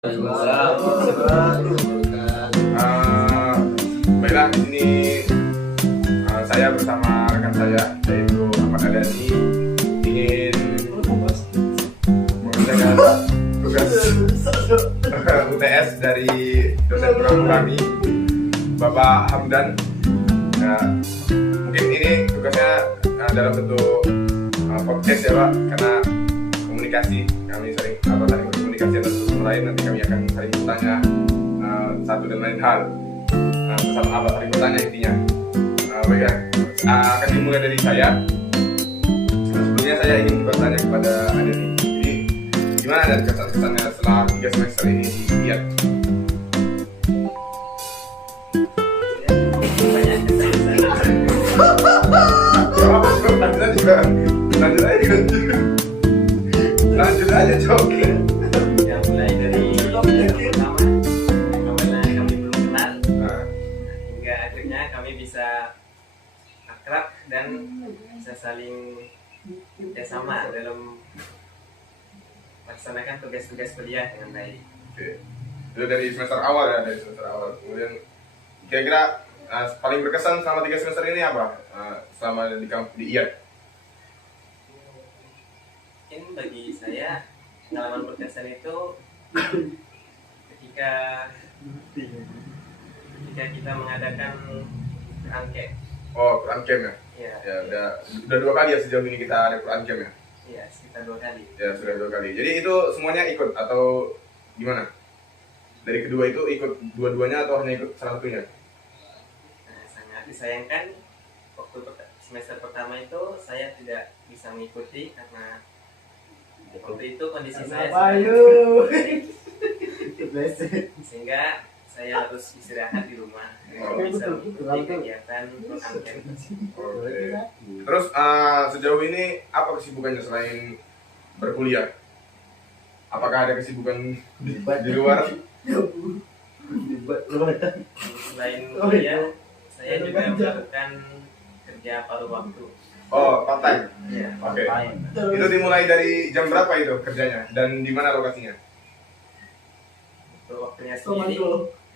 Baiklah, di sini saya bersama rekan saya yaitu Ahmad Adani ingin mengerjakan tugas UTS dari dosen program kami, Bapak Hamdan. Mungkin ini tugasnya dalam bentuk podcast ya Pak, karena komunikasi kami saling berkomunikasi antara satu sama lain. Nanti kami akan saling bertanya satu dan lain hal bersama apa saling bertanya intinya. Baiklah, akan dimulai dari saya. Sebelumnya saya ingin bertanya kepada Adani. Jadi gimana dan kesan-kesannya setelah 3 semester ini lihat? Lanjut aja Coki. Ya, mulai dari pertama awalnya kami belum kenal hingga akhirnya kami bisa akrab dan bisa saling bersama dalam melaksanakan tugas-tugas kuliah dengan baik. Oke. Itu dari semester awal ya, dari semester awal. Kemudian kira-kira paling berkesan selama 3 semester ini apa? Selama di IAD? Mungkin bagi saya pengalaman berkesan itu ketika kita mengadakan Quran Camp. Oh, Quran Camp ya? Ya, Ya, udah 2 kali ya sejauh ini kita ada Quran Camp ya? iya, sekitar 2 kali. Ya, sudah 2 kali. Jadi itu semuanya ikut atau gimana? Dari kedua itu ikut dua-duanya atau hanya ikut salah satunya? Nah, sangat disayangkan waktu semester pertama itu saya tidak bisa mengikuti karena waktu itu kondisi saya sehingga saya harus istirahat di rumah, bisa mengikuti kegiatan Quran Camp. Oke. Terus sejauh ini apa kesibukannya selain berkuliah? Apakah ada kesibukan di luar? Selain kuliah, saya juga melakukan kerja paruh waktu. Oh, part time. Ya, Oke. Itu dimulai dari jam berapa itu kerjanya dan di mana lokasinya? untuk waktunya sendiri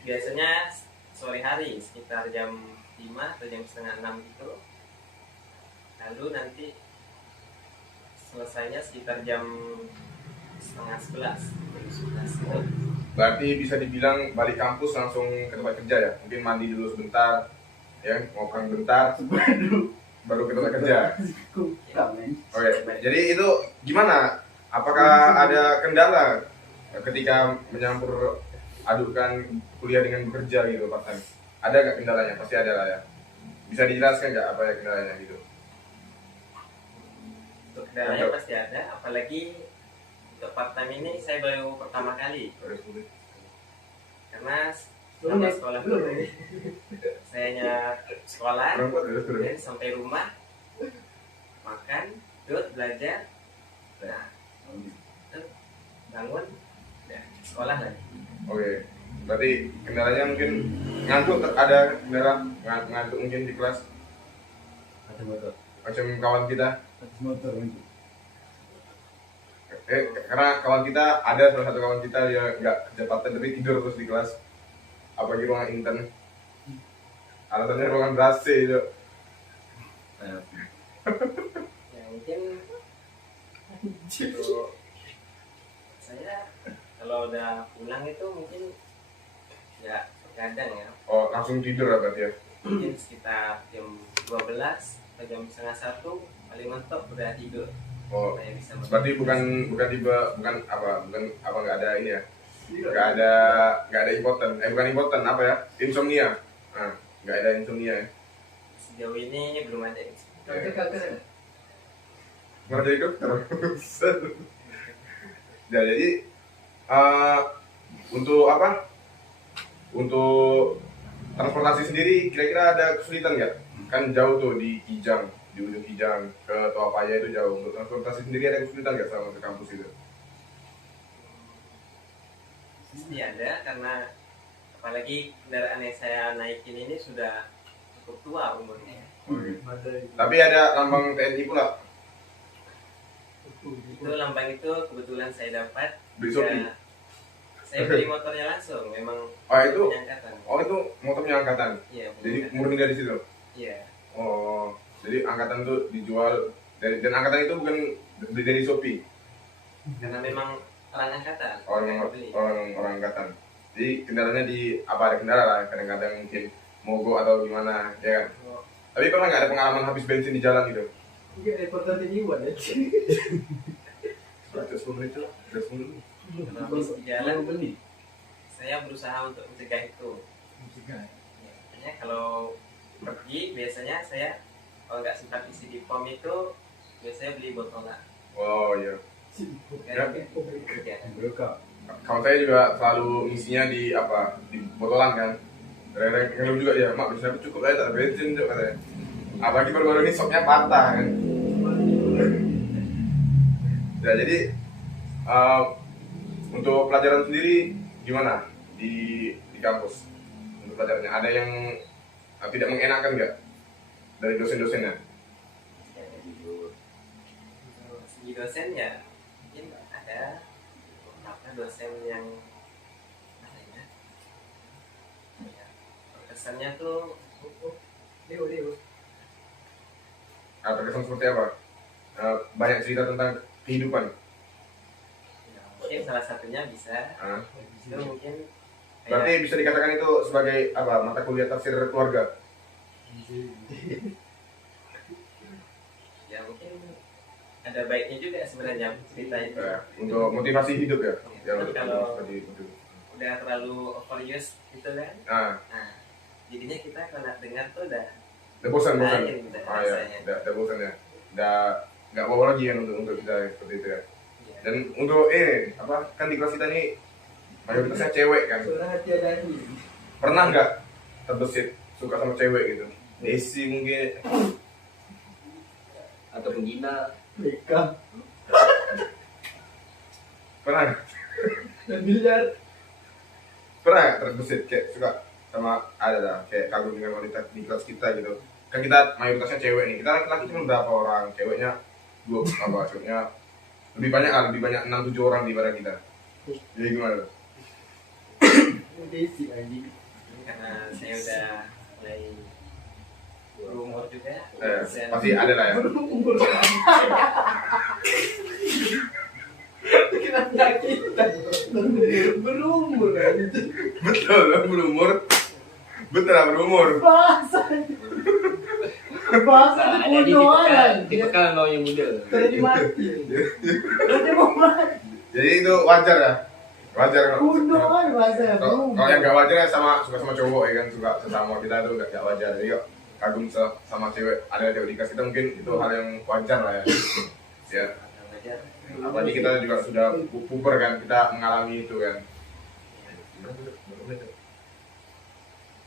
biasanya sore hari sekitar jam 5 atau jam setengah 6 gitu. Lalu nanti selesainya sekitar jam setengah 11 gitu. Berarti bisa dibilang balik kampus langsung ke tempat kerja ya? Mungkin mandi dulu sebentar, ya, ngobrol bentar, baru ke tempat kerja. Oke, jadi itu gimana? Apakah ada kendala ketika menyampur adukan kuliah dengan bekerja gitu part time? Ada nggak kendalanya? Pasti ada lah ya. Bisa dijelaskan nggak apa ya kendalanya gitu? Untuk kendalanya pasti ada, apalagi untuk part time ini saya baru pertama kali karena sampai sekolah dulu saya hanya sekolah dan sampai rumah makan, duduk, belajar, nah bangun, dan sekolah lagi. Oke, berarti kendalanya mungkin ngantuk, ada kendala ngantuk mungkin di kelas macam kawan kita. Karena kawan kita ada salah satu kawan kita dia nggak kerja part time tapi tidur terus di kelas, apalagi ruangan intern. Alasannya ruangan ber-AC itu. Ya mungkin untuk saya kalau udah pulang itu mungkin ya terkadang ya Oh, langsung tidur ya berarti ya? mungkin sekitar jam 12 atau jam setengah 1 paling mentok udah tidur. Oh, Saya bisa berarti bukan nggak ada ini ya? Nggak ada bukan impoten apa ya? Insomnia. Nah, nggak ada insomnia ya? sejauh ini belum ada. Mau jadi dokter? Ya, jadi untuk apa? Untuk transportasi sendiri kira-kira ada kesulitan nggak? Kan jauh tuh di Kijang, di ujung Kijang ke Toapaya itu jauh. Untuk transportasi sendiri ada kesulitan nggak selama ke kampus itu? Pasti ada karena apalagi kendaraan yang saya naikin ini sudah cukup tua umurnya. Tapi ada lambang TNI pula. Itu lambang itu kebetulan saya dapat Beli Shopee? Saya beli motornya langsung, memang Oh itu, punya angkatan. oh itu motornya angkatan. Iya, punya Jadi angkatan. murni dari situ. Iya. Oh, jadi angkatan tuh dijual dari, dan angkatan itu bukan beli dari Shopee. Karena memang orang angkatan. Orang beli. orang angkatan. Jadi kendalanya di apa, ada kendala lah, kadang-kadang mungkin mogok atau gimana, ya kan. Oh, Tapi pernah nggak ada pengalaman habis bensin di jalan gitu? Iya, reporter ini buat ya. 110 menit tuh, 110. kalau habis di jalan, saya berusaha untuk mencegah itu. Ya, makanya kalau pergi biasanya saya kalau nggak sempat isi di pom itu biasanya beli botolan. Oh iya. Ya. Kalau saya juga selalu ngisinya di apa, di botolan kan. Kadang-kadang ngeluh juga ya, mak bisa cukup aja tak ada bensin tuh katanya. Apalagi baru-baru ini soknya patah kan. Ya jadi untuk pelajaran sendiri gimana di kampus untuk pelajarannya? Ada yang tidak mengenakan nggak dari dosen-dosennya? Untuk segi dosen ya mungkin ada beberapa dosen yang apa ya, kesannya tuh Terkesan seperti apa? Banyak cerita tentang kehidupan. ya, mungkin salah satunya bisa Ah, itu mungkin berarti kayak bisa dikatakan itu sebagai apa, mata kuliah tafsir keluarga. ya mungkin ada baiknya juga sebenarnya cerita itu. Untuk motivasi hidup ya. Ya, Yang kalau seperti itu. udah terlalu overuse gitu kan, Nah, nah jadinya kita kalau dengar tuh udah udah bosan. lain udah Ah ya, rasanya. udah bosan ya. Udah nggak mau lagi kan untuk kita seperti itu ya. Iya. Dan untuk apa, kan di kelas kita nih mayoritasnya cewek kan. Suara hati ada ini. Pernah nggak terbesit suka sama cewek gitu? Desi mungkin. Atau penggina. Mereka Pernah nggak? dan miliar. Pernah nggak terbesit kayak suka sama, ada lah kayak kagum dengan wanita di kelas kita gitu? Kan kita mayoritasnya cewek nih, kita laki-laki cuma berapa orang, ceweknya ceweknya lebih banyak lah, lebih banyak 6-7 orang daripada kita. Jadi gimana tuh? Desi anjing. Karena saya udah mulai berumur juga, saya Pasti ada lah ya. Berumur. Kenapa kita berumur anjing? Betul lah, berumur. Betul lah, berumur. Bahasa. Bahasa Nah, itu jadi bodoh orang. dipekal mau yang muda. Tadi mati. Tadi mau mati. Jadi itu wajar ya. Wajar kok. Bodoh kan bahasa. Kalau yang gak wajar ya suka sama cowok ya kan, suka sesama kita itu gak wajar. Jadi kok kagum sama cewek, ada cewek di kelas kita mungkin itu hal yang wajar lah ya. Ya. belajar. Apalagi kita juga sudah puber kan, kita mengalami itu kan.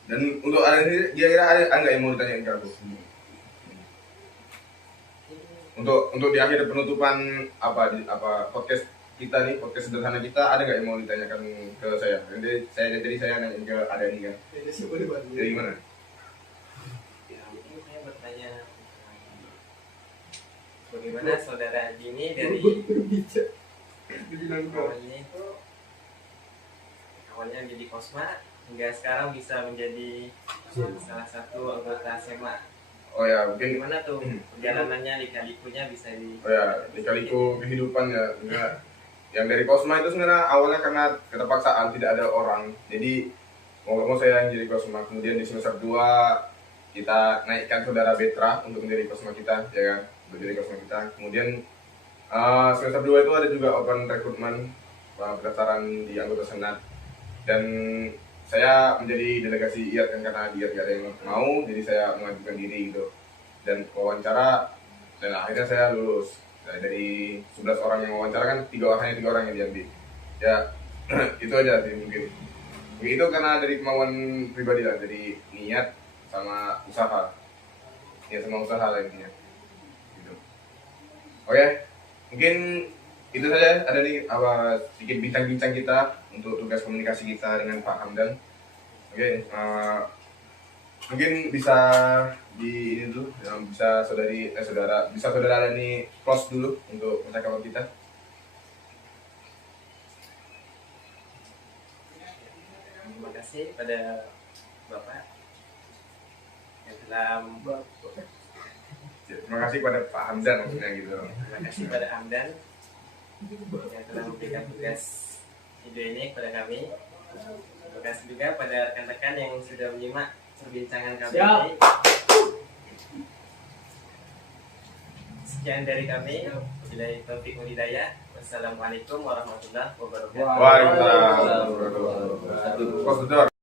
Dan untuk ada ini, kira-kira ada nggak yang mau ditanyain ke aku? Untuk di akhir penutupan apa podcast kita nih, podcast sederhana kita, ada nggak yang mau ditanyakan ke saya? Jadi saya nanya ke ada nih kan. Jadi gimana? Ya, mungkin saya bertanya bagaimana saudara Dini dari awalnya menjadi Kosma hingga sekarang bisa menjadi salah satu anggota SMA. Oh ya, mungkin. Gimana tuh perjalanannya, lika-likunya bisa di. Oh ya, lika-liku kehidupan ya. Yang dari Kosma itu sebenarnya awalnya karena keterpaksaan, tidak ada orang. Jadi mau saya yang jadi Kosma. Kemudian di semester 2 kita naikkan saudara Betra untuk menjadi Kosma kita, ya kan? Untuk jadi Kosma kita. Kemudian semester 2 itu ada juga open recruitment, pendaftaran di anggota senat. Dan saya menjadi delegasi IAT kan, karena di IAT gak ada yang mau, jadi saya mengajukan diri gitu. Dan wawancara, dan akhirnya saya lulus. Nah, dari 11 orang yang wawancara kan 3 orang yang diambil. Ya itu aja sih mungkin. Itu karena dari kemauan pribadi lah, dari niat sama usaha. Ya sama usaha lah intinya. Gitu. Oke, mungkin itu saja. Ada nih sedikit bincang-bincang kita untuk tugas komunikasi kita dengan Pak Hamdan. Oke, mungkin bisa di ini dulu, bisa saudara ini close dulu untuk percakapan kita. kasih pada Bapak yang telah Terima kasih kepada Pak Hamdan maksudnya gitu. terima kasih pada Hamdan yang telah memberikan tugas video ini kepada kami. Terima kasih juga pada rekan-rekan yang sudah menyimak perbincangan kami Siap. ini. Sekian dari kami. Wabillahi taufiq wal hidayah. Wassalamualaikum warahmatullahi wabarakatuh. Waalaikumsalam warahmatullahi wabarakatuh. Close the door.